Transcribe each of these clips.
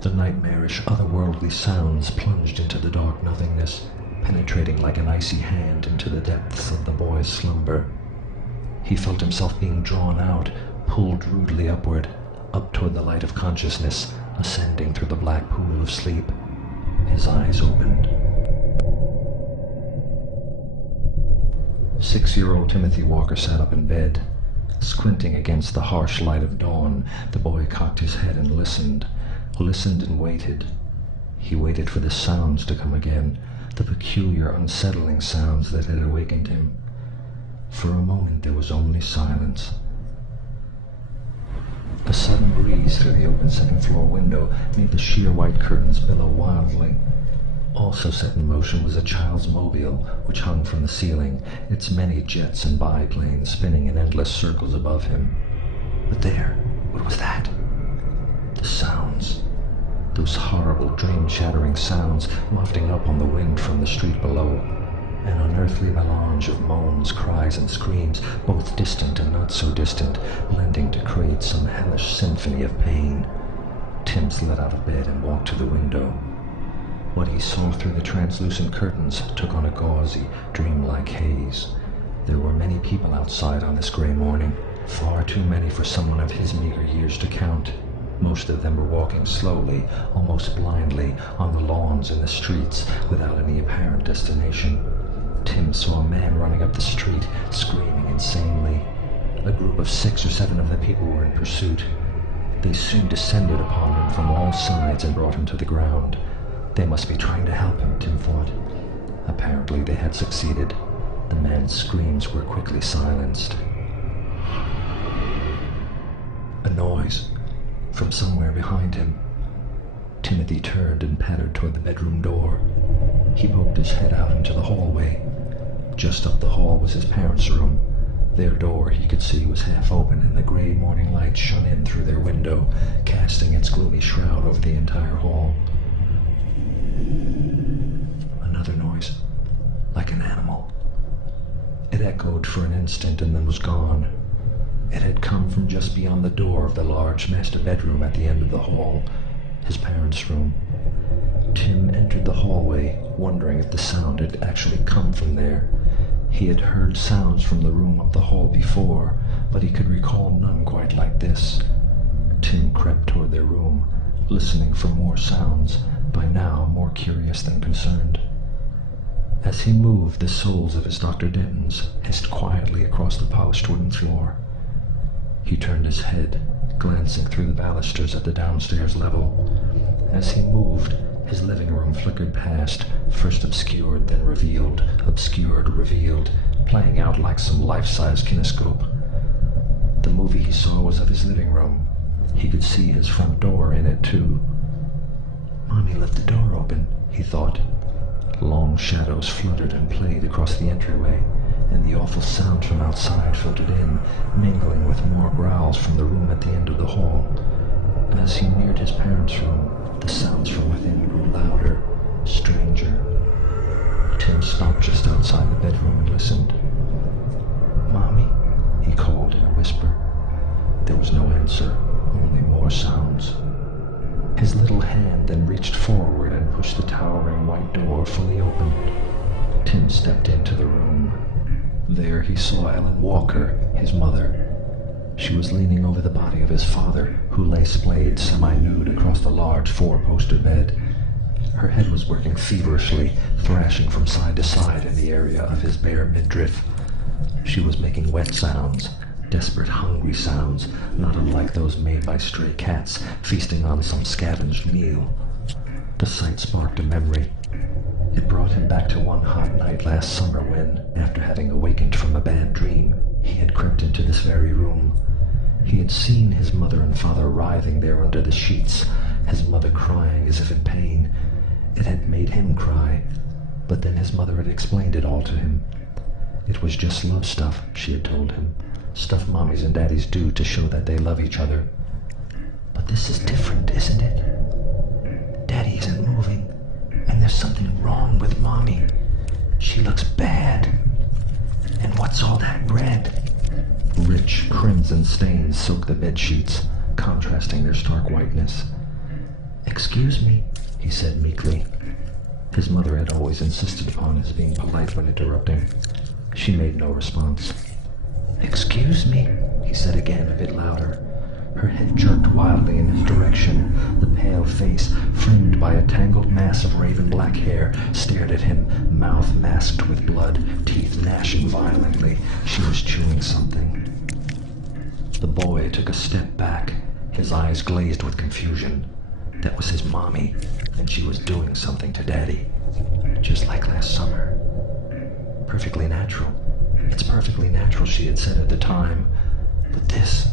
The nightmarish, otherworldly sounds plunged into the dark nothingness, penetrating like an icy hand into the depths of the boy's slumber. He felt himself being drawn out, pulled rudely upward, up toward the light of consciousness, ascending through the black pool of sleep. His eyes opened. 6-year-old Timothy Walker sat up in bed. Squinting against the harsh light of dawn, the boy cocked his head and listened and waited. He waited for the sounds to come again, the peculiar, unsettling sounds that had awakened him. For a moment there was only silence. A sudden breeze through the open second-floor window made the sheer white curtains billow wildly. Also set in motion was a child's mobile, which hung from the ceiling, its many jets and biplanes spinning in endless circles above him. But there, what was that? The sounds. Those horrible, dream-shattering sounds wafting up on the wind from the street below. An unearthly melange of moans, cries, and screams, both distant and not so distant, blending to create some hellish symphony of pain. Tim slid out of bed and walked to the window. What he saw through the translucent curtains took on a gauzy, dreamlike haze. There were many people outside on this gray morning, far too many for someone of his meager years to count. Most of them were walking slowly, almost blindly, on the lawns and the streets, without any apparent destination. Tim saw a man running up the street, screaming insanely. A group of 6 or 7 of the people were in pursuit. They soon descended upon him from all sides and brought him to the ground. They must be trying to help him, Tim thought. Apparently they had succeeded. The man's screams were quickly silenced. A noise from somewhere behind him. Timothy turned and pattered toward the bedroom door. He poked his head out into the hallway. Just up the hall was his parents' room. Their door, he could see, was half open, and the gray morning light shone in through their window, casting its gloomy shroud over the entire hall. Another noise, like an animal. It echoed for an instant and then was gone. It had come from just beyond the door of the large master bedroom at the end of the hall, his parents' room. Tim entered the hallway, wondering if the sound had actually come from there. He had heard sounds from the room up the hall before, but he could recall none quite like this. Tim crept toward their room, listening for more sounds, by now more curious than concerned. As he moved, the soles of his Dr. Dentons hissed quietly across the polished wooden floor. He turned his head, glancing through the balusters at the downstairs level. As he moved, his living room flickered past, first obscured, then revealed, obscured, revealed, playing out like some life-size kinescope. The movie he saw was of his living room. He could see his front door in it, too. Mommy left the door open, he thought. Long shadows fluttered and played across the entryway, and the awful sound from outside filtered in, mingling with more growls from the room at the end of the hall. As he neared his parents' room, the sounds from within grew louder, stranger. Tim stopped just outside the bedroom and listened. "Mommy," he called in a whisper. There was no answer, only more sounds. His little hand then reached forward and pushed the towering white door fully open. Tim stepped into the room. There he saw Ellen Walker, his mother. She was leaning over the body of his father, who lay splayed semi-nude across the large 4-poster bed. Her head was working feverishly, thrashing from side to side in the area of his bare midriff. She was making wet sounds, desperate, hungry sounds, not unlike those made by stray cats feasting on some scavenged meal. The sight sparked a memory. It brought him back to one hot night last summer when, after having awakened from a bad dream, he had crept into this very room. He had seen his mother and father writhing there under the sheets, his mother crying as if in pain. It had made him cry, but then his mother had explained it all to him. It was just love stuff, she had told him. Stuff mommies and daddies do to show that they love each other. But this is different, isn't it? Daddy isn't moving, and there's something wrong with Mommy. She looks bad. And what's all that red? Rich crimson stains soaked the bed sheets, contrasting their stark whiteness. "Excuse me," he said meekly. His mother had always insisted upon his being polite when interrupting. She made no response. "Excuse me," he said again, a bit louder. Her head jerked wildly in his direction. The pale face, framed by a tangled mass of raven black hair, stared at him, mouth masked with blood, teeth gnashing violently. She was chewing something. The boy took a step back, his eyes glazed with confusion. That was his mommy, and she was doing something to Daddy. Just like last summer. Perfectly natural. It's perfectly natural, she had said at the time. But this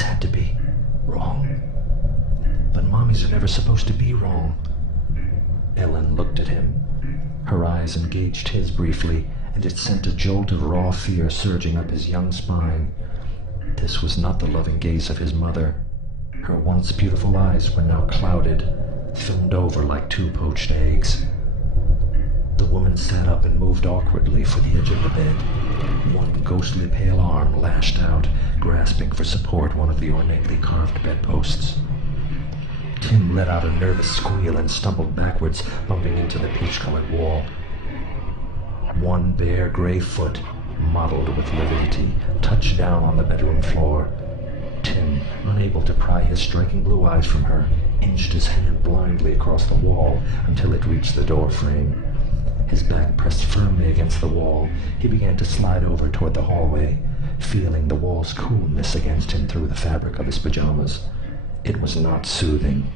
had to be wrong. But mommies are never supposed to be wrong. Ellen looked at him. Her eyes engaged his briefly, and it sent a jolt of raw fear surging up his young spine. This was not the loving gaze of his mother. Her once beautiful eyes were now clouded, filmed over like two poached eggs. The woman sat up and moved awkwardly for the edge of the bed. One ghostly pale arm lashed out, grasping for support one of the ornately carved bedposts. Tim let out a nervous squeal and stumbled backwards, bumping into the peach-colored wall. One bare gray foot, mottled with lividity, touched down on the bedroom floor. Tim, unable to pry his striking blue eyes from her, inched his hand blindly across the wall until it reached the door frame. His back pressed firmly against the wall, he began to slide over toward the hallway, feeling the wall's coolness against him through the fabric of his pajamas. It was not soothing.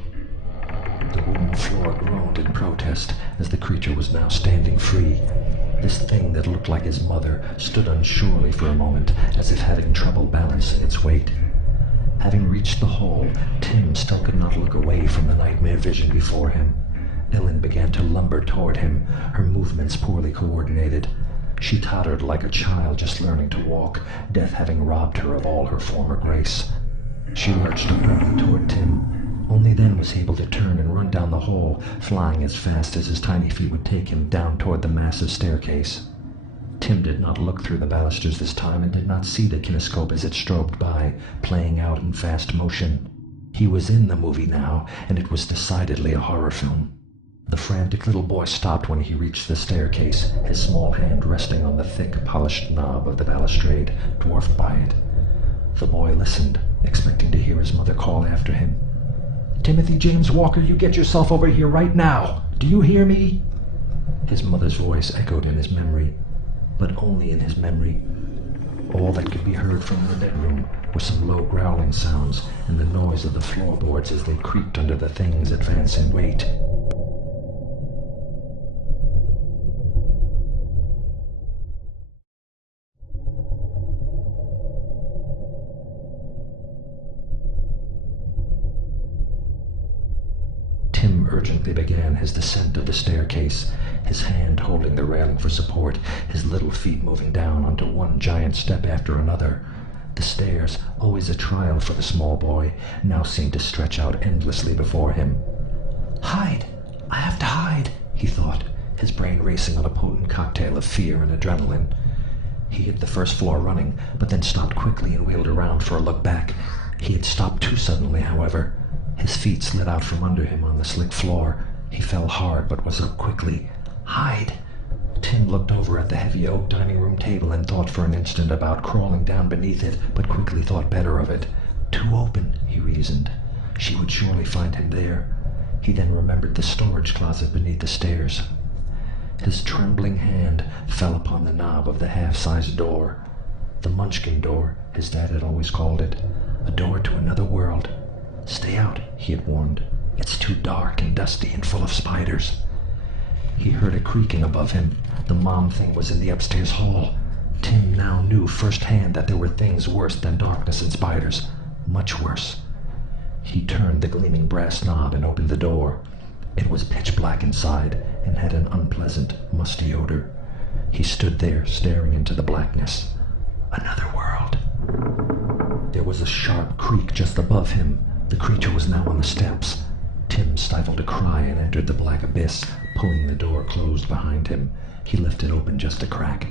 The wooden floor groaned in protest as the creature was now standing free. This thing that looked like his mother stood unsurely for a moment, as if having trouble balancing its weight. Having reached the hall, Tim still could not look away from the nightmare vision before him. Ellen began to lumber toward him, her movements poorly coordinated. She tottered like a child just learning to walk, death having robbed her of all her former grace. She lurched abruptly toward Tim. Only then was he able to turn and run down the hall, flying as fast as his tiny feet would take him down toward the massive staircase. Tim did not look through the balusters this time and did not see the kinescope as it strobed by, playing out in fast motion. He was in the movie now, and it was decidedly a horror film. The frantic little boy stopped when he reached the staircase, his small hand resting on the thick, polished knob of the balustrade, dwarfed by it. The boy listened, expecting to hear his mother call after him. "Timothy James Walker, you get yourself over here right now! Do you hear me?" His mother's voice echoed in his memory, but only in his memory. All that could be heard from the bedroom were some low growling sounds and the noise of the floorboards as they creaked under the thing's advancing weight. Tim urgently began his descent of the staircase, his hand holding the railing for support, his little feet moving down onto one giant step after another. The stairs, always a trial for the small boy, now seemed to stretch out endlessly before him. "Hide! I have to hide!" he thought, his brain racing on a potent cocktail of fear and adrenaline. He hit the first floor running, but then stopped quickly and wheeled around for a look back. He had stopped too suddenly, however. His feet slid out from under him on the slick floor. He fell hard, but was up quickly. "Hide!" Tim looked over at the heavy oak dining room table and thought for an instant about crawling down beneath it, but quickly thought better of it. Too open, he reasoned. She would surely find him there. He then remembered the storage closet beneath the stairs. His trembling hand fell upon the knob of the half-sized door. The Munchkin door, his dad had always called it. A door to another world. "Stay out," he had warned. "It's too dark and dusty and full of spiders." He heard a creaking above him. The mom thing was in the upstairs hall. Tim now knew firsthand that there were things worse than darkness and spiders. Much worse. He turned the gleaming brass knob and opened the door. It was pitch black inside and had an unpleasant, musty odor. He stood there, staring into the blackness. Another world. There was a sharp creak just above him. The creature was now on the steps. Tim stifled a cry and entered the black abyss, pulling the door closed behind him. He left it open just a crack.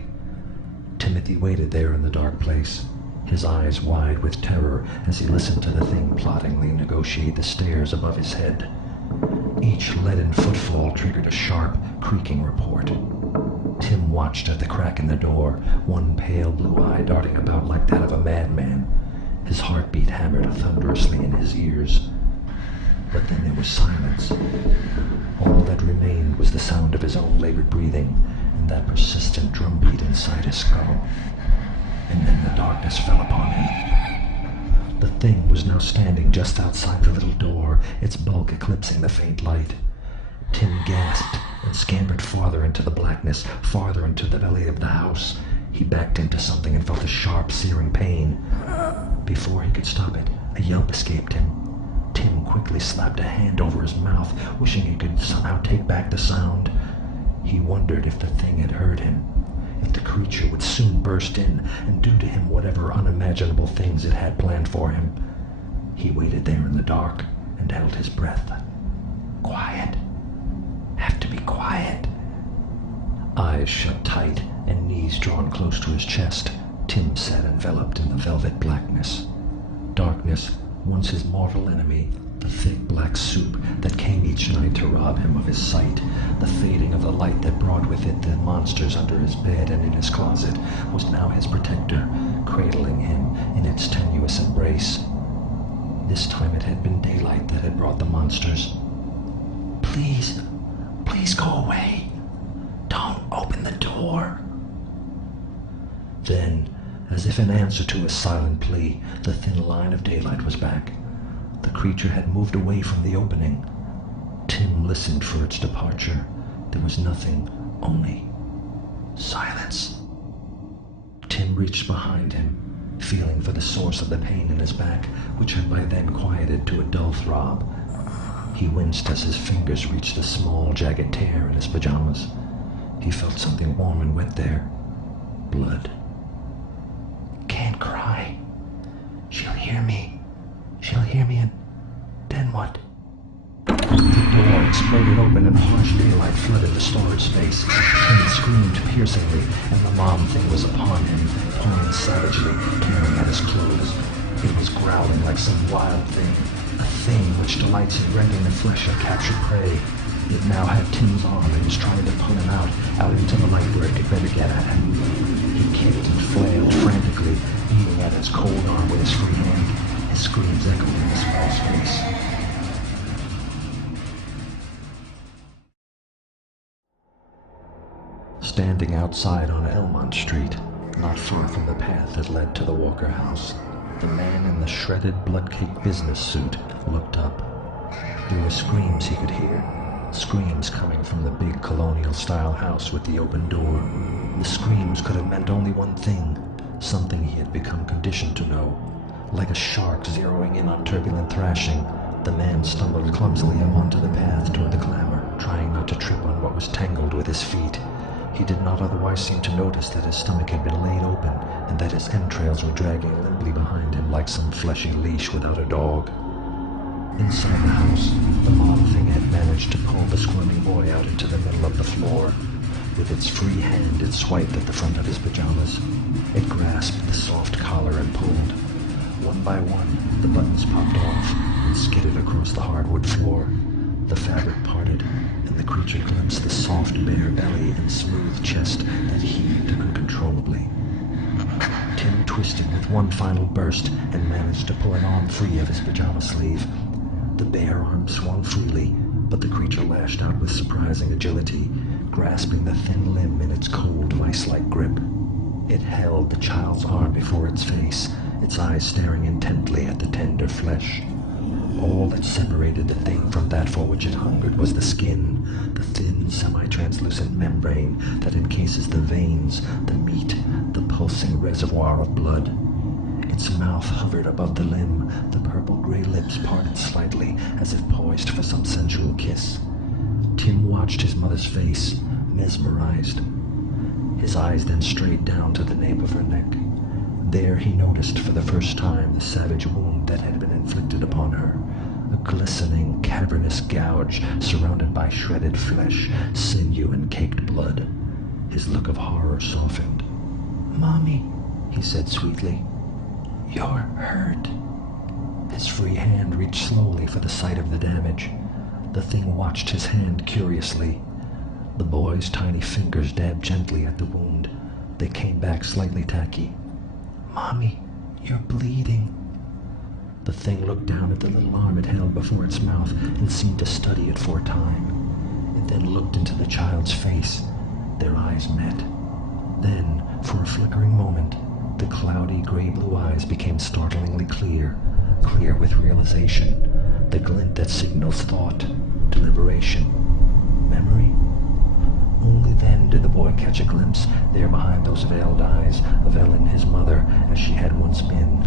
Timothy waited there in the dark place, his eyes wide with terror as he listened to the thing ploddingly negotiate the stairs above his head. Each leaden footfall triggered a sharp, creaking report. Tim watched at the crack in the door, one pale blue eye darting about like that of a madman. His heartbeat hammered thunderously in his ears. But then there was silence. All that remained was the sound of his own labored breathing and that persistent drumbeat inside his skull. And then the darkness fell upon him. The thing was now standing just outside the little door, its bulk eclipsing the faint light. Tim gasped and scampered farther into the blackness, farther into the belly of the house. He backed into something and felt a sharp, searing pain. Before he could stop it, a yelp escaped him. Tim quickly slapped a hand over his mouth, wishing he could somehow take back the sound. He wondered if the thing had heard him, if the creature would soon burst in and do to him whatever unimaginable things it had planned for him. He waited there in the dark and held his breath. Quiet. Have to be quiet. Eyes shut tight and knees drawn close to his chest, Tim sat enveloped in the velvet blackness. Darkness, once his mortal enemy, the thick black soup that came each night to rob him of his sight, the fading of the light that brought with it the monsters under his bed and in his closet, was now his protector, cradling him in its tenuous embrace. This time it had been daylight that had brought the monsters. Please go away. Don't open the door. Then, as if in answer to a silent plea, the thin line of daylight was back. The creature had moved away from the opening. Tim listened for its departure. There was nothing, only silence. Tim reached behind him, feeling for the source of the pain in his back, which had by then quieted to a dull throb. He winced as his fingers reached a small, jagged tear in his pajamas. He felt something warm and wet there. Blood. Can't cry. She'll hear me, and then what? The door exploded open and harsh daylight flooded the storage space. Tim screamed piercingly, and the mom thing was upon him, pulling savagely, tearing at his clothes. It was growling like some wild thing, a thing which delights in rending the flesh of captured prey. It now had Tim's arm and was trying to pull him out into the light where it could better get at him. He kicked and flailed frantically, beating at his cold arm with his free hand. His screams echoed in the small space. Standing outside on Elmont Street, not far from the path that led to the Walker house, the man in the shredded, blood-caked business suit looked up. There were screams he could hear, screams coming from the big colonial-style house with the open door. The screams could have meant only one thing, something he had become conditioned to know. Like a shark zeroing in on turbulent thrashing, the man stumbled clumsily up onto the path toward the clamor, trying not to trip on what was tangled with his feet. He did not otherwise seem to notice that his stomach had been laid open and that his entrails were dragging limply behind him like some fleshy leash without a dog. Inside the house, the mob thing had managed to pull the squirming boy out into the middle of the floor. With its free hand, it swiped at the front of his pajamas. It grasped the soft collar and pulled. One by one, the buttons popped off and skidded across the hardwood floor. The fabric parted, and the creature glimpsed the soft, bare belly and smooth chest that heaved uncontrollably. Tim twisted with one final burst and managed to pull an arm free of his pajama sleeve. The bare arm swung freely, but the creature lashed out with surprising agility, grasping the thin limb in its cold, vice-like grip. It held the child's arm before its face, its eyes staring intently at the tender flesh. All that separated the thing from that for which it hungered was the skin, the thin, semi-translucent membrane that encases the veins, the meat, the pulsing reservoir of blood. Its mouth hovered above the limb, the purple-gray lips parted slightly, as if poised for some sensual kiss. Tim watched his mother's face, mesmerized. His eyes then strayed down to the nape of her neck. There he noticed for the first time the savage wound that had been inflicted upon her, a glistening, cavernous gouge surrounded by shredded flesh, sinew, and caked blood. His look of horror softened. "Mommy," he said sweetly, "you're hurt." His free hand reached slowly for the site of the damage. The thing watched his hand curiously. The boy's tiny fingers dabbed gently at the wound. They came back slightly tacky. "Mommy, you're bleeding." The thing looked down at the little arm it held before its mouth and seemed to study it for a time. It then looked into the child's face. Their eyes met. Then, for a flickering moment, the cloudy gray-blue eyes became startlingly clear, clear with realization, the glint that signals thought, deliberation, memory. Only then did the boy catch a glimpse, there behind those veiled eyes, of Ellen, his mother, as she had once been.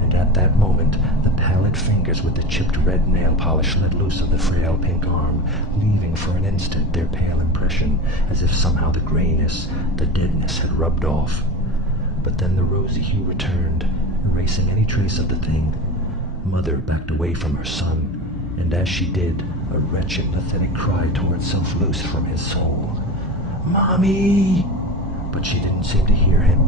And at that moment, the pallid fingers with the chipped red nail polish let loose of the frail pink arm, leaving for an instant their pale impression, as if somehow the grayness, the deadness had rubbed off. But then the rosy hue returned, erasing any trace of the thing. Mother backed away from her son, and as she did, a wretched, pathetic cry tore itself loose from his soul. "Mommy!" But she didn't seem to hear him.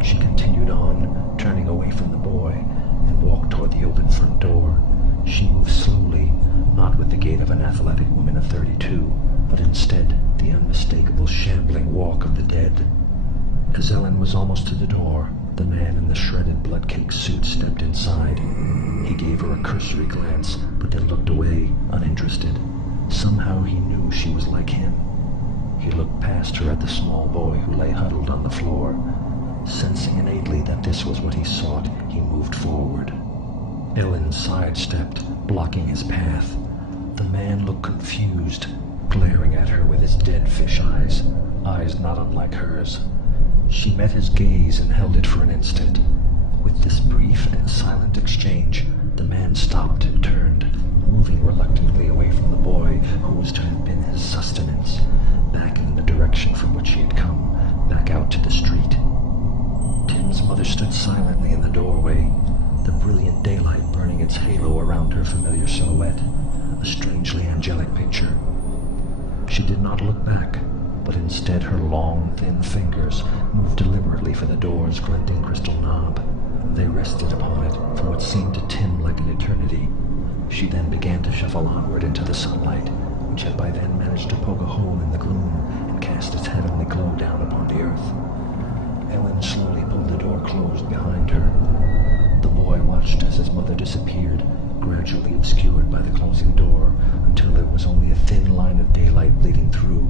She continued on, turning away from the boy, and walked toward the open front door. She moved slowly, not with the gait of an athletic woman of 32, but instead the unmistakable shambling walk of the dead. As Ellen was almost to the door, the man in the shredded blood-caked suit stepped inside. He gave her a cursory glance, but then looked away, uninterested. Somehow he knew she was like him. He looked past her at the small boy who lay huddled on the floor. Sensing innately that this was what he sought, he moved forward. Ellen sidestepped, blocking his path. The man looked confused, glaring at her with his dead fish eyes, eyes not unlike hers. She met his gaze and held it for an instant. With this brief and silent exchange, the man stopped and turned, moving reluctantly away from the boy who was to have been his sustenance, back in the direction from which he had come, back out to the street. Tim's mother stood silently in the doorway, the brilliant daylight burning its halo around her familiar silhouette, a strangely angelic picture. She did not look back, but instead her long, thin fingers moved deliberately for the door's glinting crystal knob. They rested upon it for what seemed to Tim like an eternity. She then began to shuffle onward into the sunlight, which had by then managed to poke a hole in the gloom and cast its heavenly glow down upon the earth. Ellen slowly pulled the door closed behind her. The boy watched as his mother disappeared, gradually obscured by the closing door, until there was only a thin line of daylight bleeding through.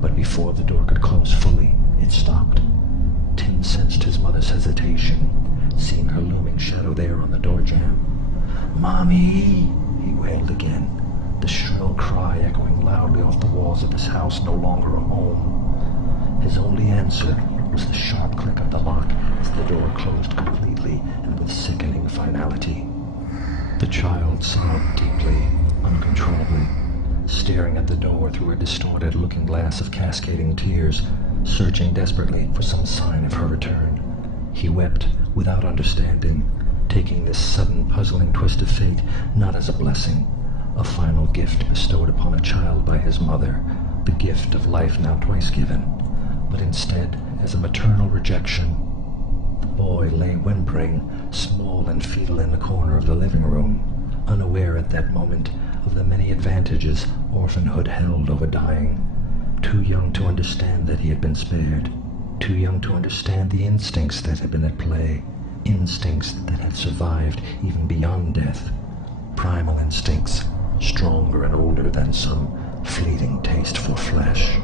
But before the door could close fully, it stopped. Tim sensed his mother's hesitation, seeing her looming shadow there on the door jamb. "Mommy!" he wailed again, the shrill cry echoing loudly off the walls of his house, no longer a home. His only answer was the sharp click of the lock as the door closed completely and with sickening finality. The child sobbed deeply, uncontrollably, staring at the door through a distorted looking glass of cascading tears, searching desperately for some sign of her return. He wept without understanding, taking this sudden puzzling twist of fate not as a blessing, a final gift bestowed upon a child by his mother, the gift of life now twice given, but instead as a maternal rejection. The boy lay whimpering, small and feeble in the corner of the living room, unaware at that moment of the many advantages orphanhood held over dying, too young to understand that he had been spared, too young to understand the instincts that had been at play, instincts that had survived even beyond death, primal instincts, stronger and older than some fleeting taste for flesh.